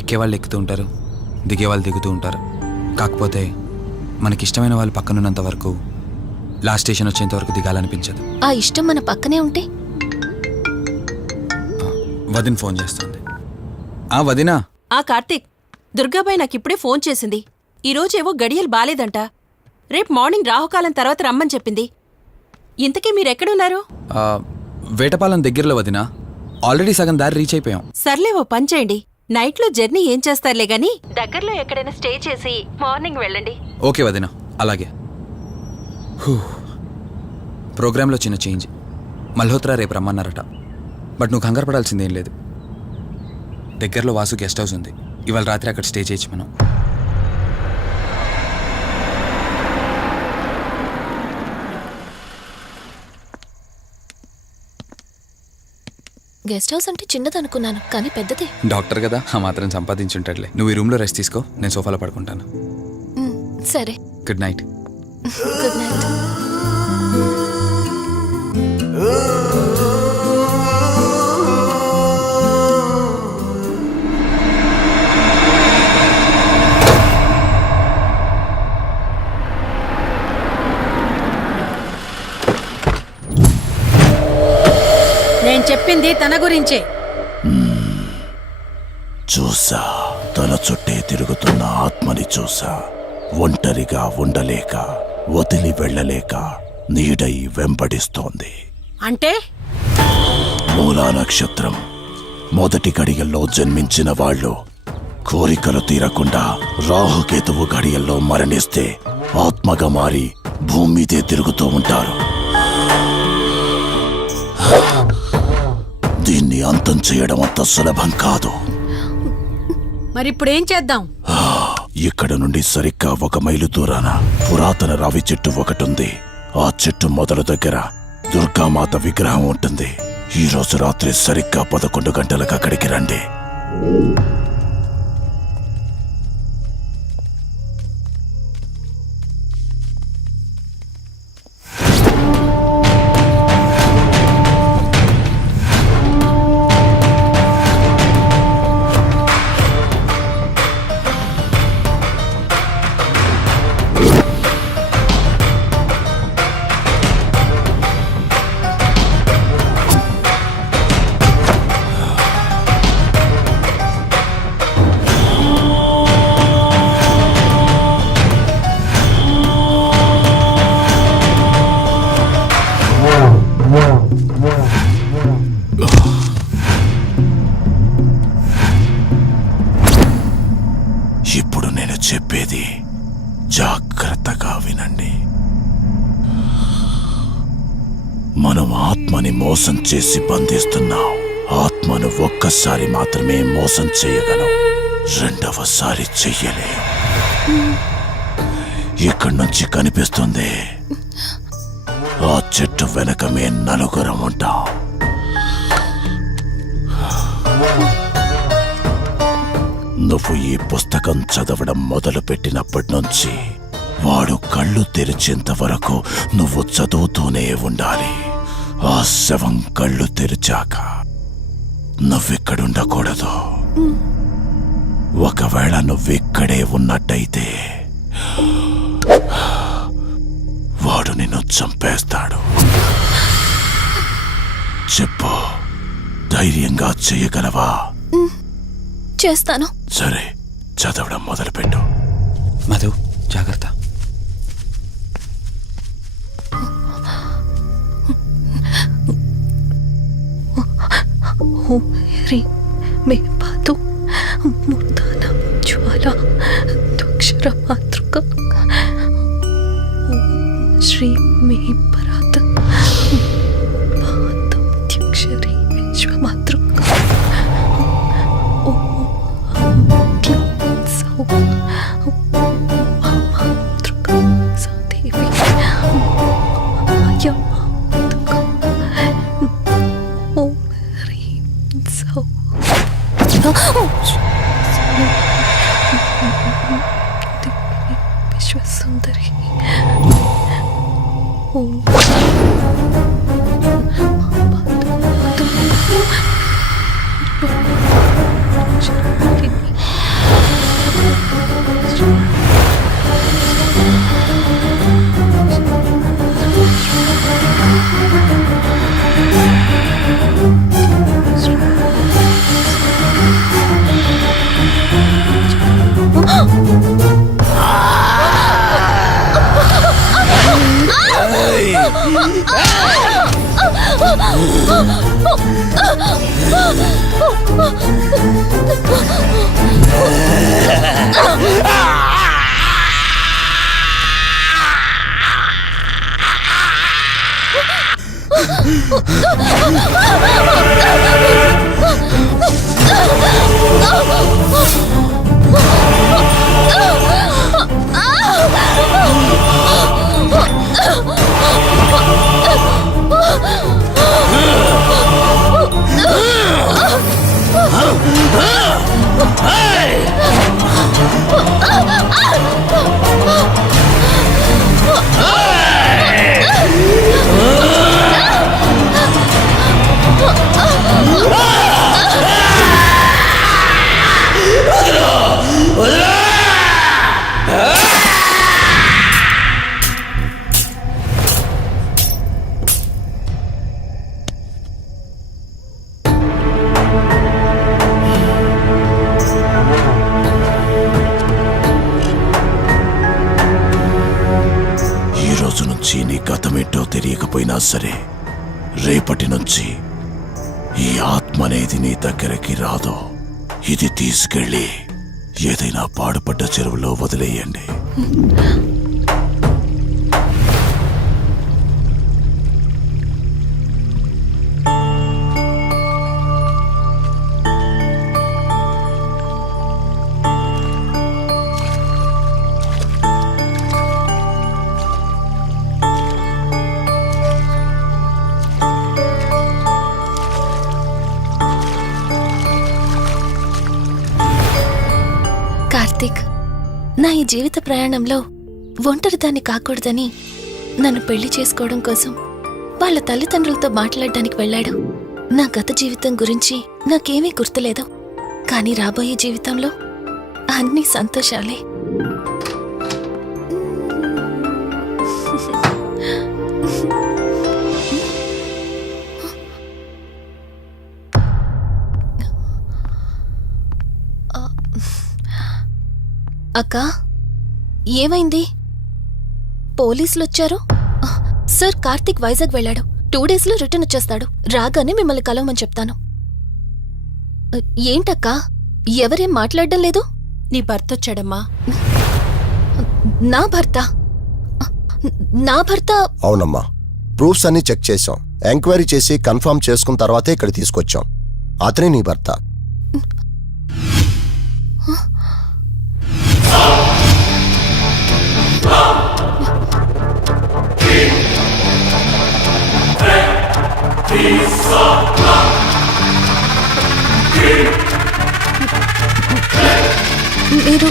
ఎక్కేవాళ్ళు ఎక్కుతూ ఉంటారు, దిగేవాళ్ళు దిగుతూ ఉంటారు. కాకపోతే మనకిష్టమైన వాళ్ళు పక్కనున్నంత వరకు లాస్ట్ స్టేషన్ వచ్చేంత వరకు దిగాలనిపించదు. ఆ ఇష్టం మన పక్కనే ఉంటే? వదిన ఫోన్ చేస్తుంది. వదినా. కార్తీక్, దుర్గాబాయ్ నాకిప్పుడే ఫోన్ చేసింది. ఈరోజేవో గడియలు బాలేదంట. రేపు మార్నింగ్ రాహుకాలం తర్వాత రమ్మని చెప్పింది. ఇంతకీ మీరెక్కడున్నారు? వేటపాలెం దగ్గరలో వదినా. ఆల్రెడీ సగం దారి రీచ్ అయిపోయాం. సర్లే, ఓ పని చేయండి. నైట్లో జర్నీ ఏం చేస్తారులే గాని దగ్గరలో ఎక్కడైనా స్టే చేసి మార్నింగ్ వెళ్ళండి. ఓకే వదినా, అలాగే. ప్రోగ్రాంలో చిన్న చేంజ్. మల్హోత్రా రేపు రమ్మన్నారట. బట్ నువ్వు కంగారు పడాల్సిందేం లేదు. దగ్గరలో వాసు గెస్ట్ హౌస్ ఉంది. ఇవాళ రాత్రి అక్కడ స్టే చేయొచ్చు మనం. గెస్ట్ హౌస్ అంటే చిన్నదనుకున్నాను, కానీ పెద్దదే. డాక్టర్ కదా, ఆ మాత్రం సంపాదించుంటాడులే. నువ్వు ఈ రూమ్లో రెస్ట్ తీసుకో, నేను సోఫాలో పడుకుంటాను. సరే, గుడ్ నైట్. Good night. నేను చెప్పింది తన గురించే. చూసా, తన చుట్టే తిరుగుతున్న ఆత్మని చూసా. ఒంటరిగా ఉండలేక, వదిలి వెళ్ళలేక నీడై వెంబడిస్తోంది. అంటే మూలా నక్షత్రం మొదటి గడియల్లో జన్మించిన వాళ్ళు కోరికలు తీరకుండా రాహుకేతువు గడియల్లో మరణిస్తే ఆత్మగా మారి భూమి మీదే తిరుగుతూ ఉంటారు. దీన్ని అంతం చేయడం అంత సులభం కాదు. మరిప్పుడేం చేద్దాం? ఇక్కడ నుండి సరిగ్గా 1 మైలు దూరాన పురాతన రావి చెట్టు ఒకటుంది. ఆ చెట్టు మొదలు దగ్గర దుర్గామాత విగ్రహం ఉంటుంది. ఈ రోజు రాత్రి సరిగ్గా 11 గంటలకు అక్కడికి రండి. ఇప్పుడు నేను చెప్పేది జాగ్రత్తగా వినండి. మనం ఆత్మని మోసం చేసి బంధిస్తున్నాం. ఆత్మను ఒక్కసారి మాత్రమే మోసం చేయగలం, రెండవసారి చెయ్యలేం. ఇక్కడి నుంచి కనిపిస్తుంది, ఆ చెట్టు వెనకమే నలుగురం ఉంటాం. నువ్వు ఈ పుస్తకం చదవడం మొదలుపెట్టినప్పటి నుంచి వాడు కళ్ళు తెరిచేంత వరకు నువ్వు చదువుతూనే ఉండాలి. ఆ శవం కళ్ళు తెరిచాక నువ్విక్కడుండకూడదు. ఒకవేళ నువ్విక్కడే ఉన్నట్టయితే వాడు నిన్ను చంపేస్తాడు. చెప్పు, ధైర్యంగా చేయగలవా? చేస్తాను. సరే, చదవడం మొదలుపెట్టు. మధు, జాగ్రత్త. మే పాతు మూర్ధాన జ్వాల దుక్షర మాతృక శ్రీ మే పరాత్ పాతం త్యక్షరి విశ్వమాతృక విశ్వసుందరి ఈ రోజు నుంచి నీ గతమేంటో తెలియకపోయినా సరే, రేపటి నుంచి ఈ ఆత్మ అనేది నీ దగ్గరికి రాదు. ఇది తీసుకెళ్ళి ఏదైనా పాడుపడ్డ చెరువులో వదిలేయండి. కార్తీక్, నా ఈ జీవిత ప్రయాణంలో ఒంటరిదాన్ని కాకూడదని నన్ను పెళ్లి చేసుకోవడం కోసం వాళ్ళ తల్లిదండ్రులతో మాట్లాడడానికి వెళ్ళాడు. నా గత జీవితం గురించి నాకేమీ గుర్తులేదు, కానీ రాబోయే జీవితంలో అన్ని సంతోషాలే. అక్కా, ఏమైంది? పోలీసులు వచ్చారు. సార్, కార్తీక్ వైజాగ్ వెళ్ళాడు. 2 డేస్లో రిటర్న్ వచ్చేస్తాడు. రాగానే మిమ్మల్ని కలవమని చెప్తాను. ఏంటక్కా, ఎవరేం మాట్లాడడం లేదు? నీ భర్త వచ్చాడమ్మా. నా భర్త? నా భర్త? అవునమ్మా, ప్రూఫ్స్ అన్ని చెక్ చేశాం. ఎంక్వైరీ చేసి కన్ఫర్మ్ చేసుకున్న తర్వాతే ఇక్కడ తీసుకొచ్చాం. అతనే నీ భర్త. మీరు